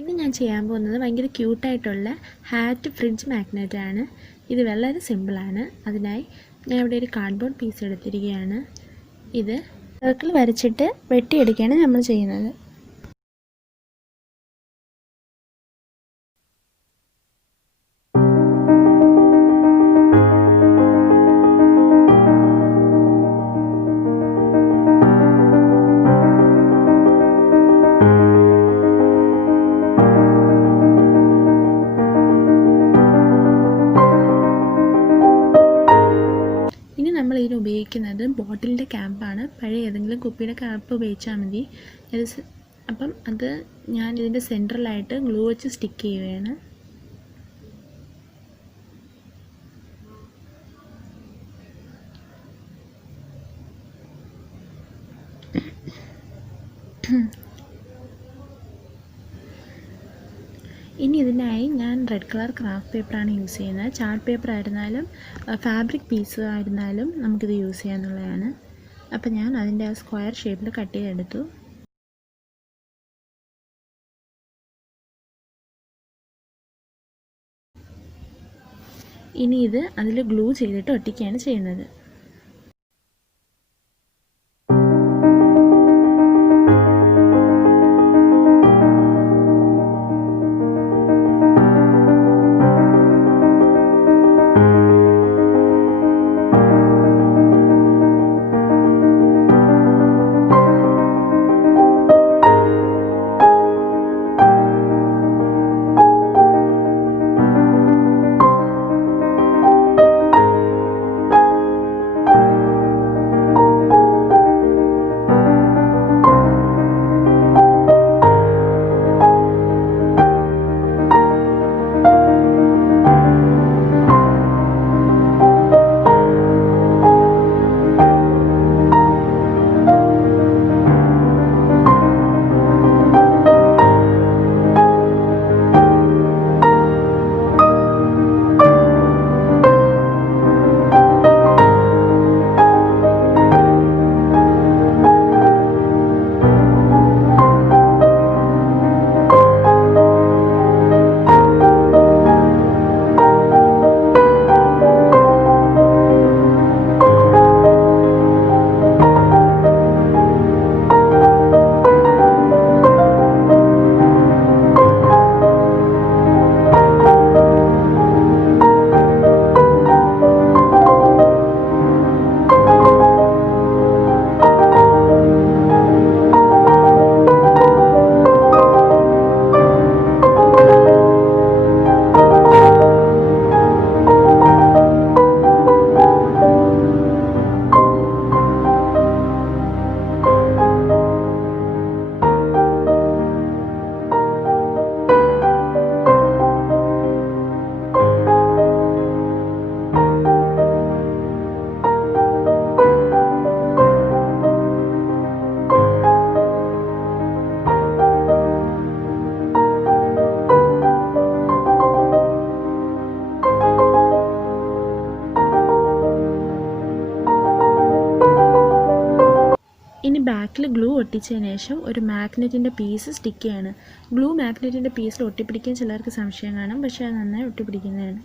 ഇന്ന് ഞാൻ ചെയ്യാൻ പോകുന്നത് ഭയങ്കര ക്യൂട്ടായിട്ടുള്ള ഹാറ്റ് ഫ്രിഡ്ജ് മാഗ്നറ്റാണ്. ഇത് വളരെ സിമ്പിളാണ്. അതിനായി ഞാൻ ഇവിടെ ഒരു കാർഡ്ബോർഡ് പീസ് എടുത്തിരിക്കുകയാണ്. ഇത് സർക്കിൾ വരച്ചിട്ട് വെട്ടിയെടുക്കുകയാണ് നമ്മൾ ചെയ്യുന്നത്. നമ്മൾ ഇതിന് ഉപയോഗിക്കുന്നത് ബോട്ടിലിൻ്റെ ക്യാപ്പാണ്. പഴയ ഏതെങ്കിലും കുപ്പിയുടെ ക്യാപ്പ് ഉപയോഗിച്ചാൽ മതി. അപ്പം അത് ഞാൻ ഇതിൻ്റെ സെൻട്രലായിട്ട് ഗ്ലൂ വെച്ച് സ്റ്റിക്ക് ചെയ്യുകയാണ്. ഇനി ഇതിനായി ഞാൻ റെഡ് കളർ ക്രാഫ്റ്റ് പേപ്പറാണ് യൂസ് ചെയ്യുന്നത്. ചാർട്ട് പേപ്പർ ആയിരുന്നാലും ഫാബ്രിക് പീസ് ആയിരുന്നാലും നമുക്കിത് യൂസ് ചെയ്യാമെന്നുള്ളതാണ്. അപ്പോൾ ഞാൻ അതിൻ്റെ ആ സ്ക്വയർ ഷേപ്പിൽ കട്ട് ചെയ്തെടുത്തു. ഇനി ഇത് അതിൽ ഗ്ലൂ ചെയ്തിട്ട് ഒട്ടിക്കുകയാണ് ചെയ്യുന്നത്. ഇനി ബാക്കിൽ ഗ്ലൂ ഒട്ടിച്ചതിന് ശേഷം ഒരു മാഗ്നറ്റിൻ്റെ പീസ് സ്റ്റിക്ക് ചെയ്യാണ്. ഗ്ലൂ മാഗ്നറ്റിൻ്റെ പീസിൽ ഒട്ടിപ്പിടിക്കാൻ ചിലർക്ക് സംശയം കാണും, പക്ഷേ അത് നന്നായി ഒട്ടിപ്പിടിക്കുന്നതാണ്.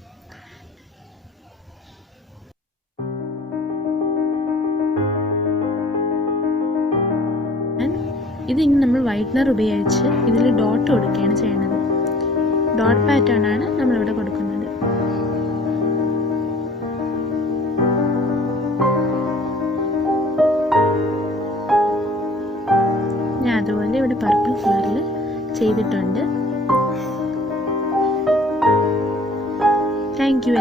ഇത് ഇനി നമ്മൾ വൈറ്റ്നർ ഉപയോഗിച്ച് ഇതിൽ ഡോട്ട് കൊടുക്കുകയാണ് ചെയ്യുന്നത്. ഡോട്ട് പാറ്റേൺ ആണ് നമ്മളിവിടെ കൊടുക്കുന്നത്. ഞാൻ അതുപോലെ ഇവിടെ പർപ്പിൾ കളറിൽ ചെയ്തിട്ടുണ്ട്. Thank you.